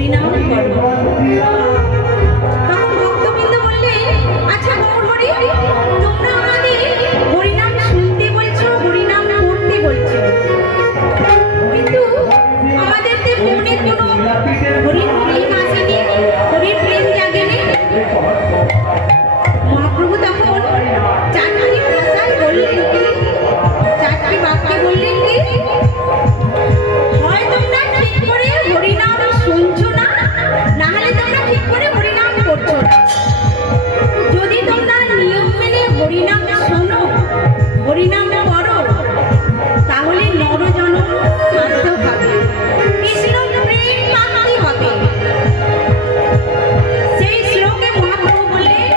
হরিনাম করো। তখন ভক্তবৃন্দ বললেন, আচ্ছা গৌর হরি, তোমরা আমাদের হরিনাম শুনতে বলছো, হরিনাম করতে বলছো, কিন্তু আমাদের যে মনে কোনো হরির প্রেম আসেনি, হরির প্রেম জাগেনি। মহাপ্রভু তখন চারটি ভাষায় বললেন কি, চারটি বাক্যে বললেন কি, হয় তোমরা ঠিক করে হরিনাম শুনছো না, না হলে তোমরা ঠিক করে হরিনাম করছো না। যদি তোমরা নিয়ম মেনে হরিনাম শোনো, হরিনাম করো, তাহলে নরজনম সার্থক হবে, কৃষ্ণ প্রেম প্রাপ্তি হবে। সেই শ্লোকে মহাপ্রভু বললেন,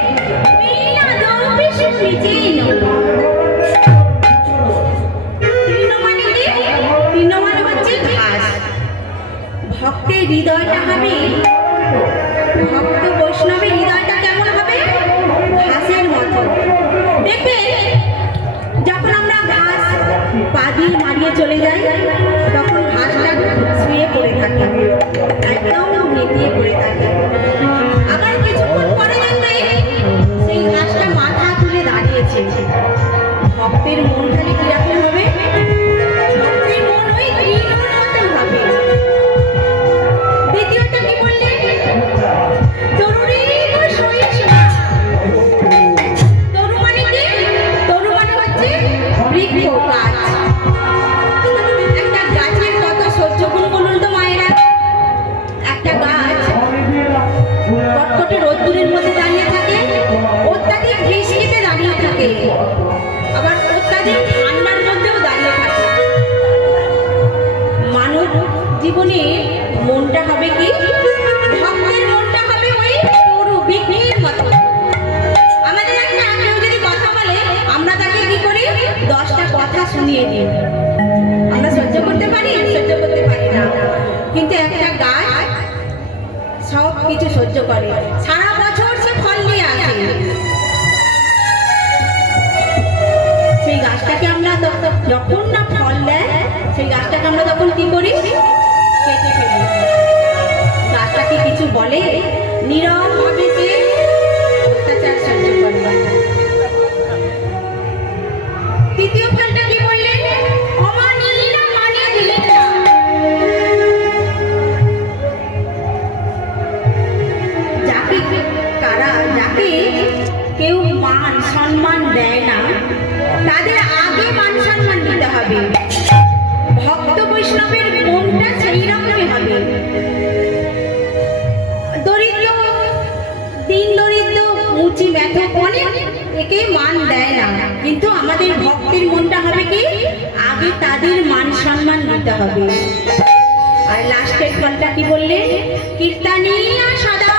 ভক্তের হৃদয়টা হবে, ভক্ত বৈষ্ণবের হৃদয়টা কেমন হবে? ঘাসের মতো। দেখবে যখন আমরা ঘাস পা দিয়ে মারিয়ে চলে যাই, তখন ঘাসটা শুয়ে পড়ে থাকে, একদম নেতিয়ে পড়ে থাকে। আবার কিছুক্ষণ পরে দেখবে সেই ঘাসটা মাথা তুলে দাঁড়িয়েছে। ভক্তের মন খালি কিরকম হবে? ভক্তের মন ওই তৃণর মতো হবে। দ্বিতীয়টা কি বললেন? তরুরে সইস না। তরু মানে কি? তরু মানে হচ্ছে বৃক্ষ, গাছ। একটা গাছের কত সহ্য গুণ বলুন তো মায়েরা। একটা গাছ কটকটে রোদ্দুরের মধ্যে দাঁড়িয়ে থাকে, অত্যাধিক বৃষ্টিতে দাঁড়িয়ে থাকে, আবার অত্যাধিক ঠান্ডার মধ্যেও দাঁড়িয়ে থাকে। মানব জীবনে মনটা হবে কি? ভক্তের মনটা হবে ওই তরু বৃক্ষের মতো। আমাদের একটা কেউ যদি কথা বলে, আমরা তাকে কি করি? 10টা কথা শুনিয়ে দিই। আমরা সহ্য করতে পারি? সহ্য করতে পারি না। কিন্তু একটা গাছ সব কিছু সহ্য করে, সারা বছর সে ফল নিয়ে আসে। সেই গাছটাকে আমরা যখন না ফল দেয়, সেই গাছটাকে আমরা তখন কি করি? কেটে ফেলি। গাছটা কি কিছু বলে? নীরব ভাবে সে অত্যাচার সহ্য করে। তৃতীয় ফলটা কি বললেন? অমানিনা মানে দিলেন না। যাকে কেউ মান সম্মান দেয় না, তাদের আগে মান সম্মান দিতে হবে। ভক্ত বৈষ্ণবের মনটা সেই রকমই হবে। দরিদ্র, দিন দরিদ্র, মুচি ব্যথা অনেক একে মান দেয় না, কিন্তু আমাদের ভক্তের মনটা হবে কি? আগে তাদের মান সম্মান দিতে হবে। আর লাস্টের ফলটা কি বললেন? কীর্তনীয়া সদা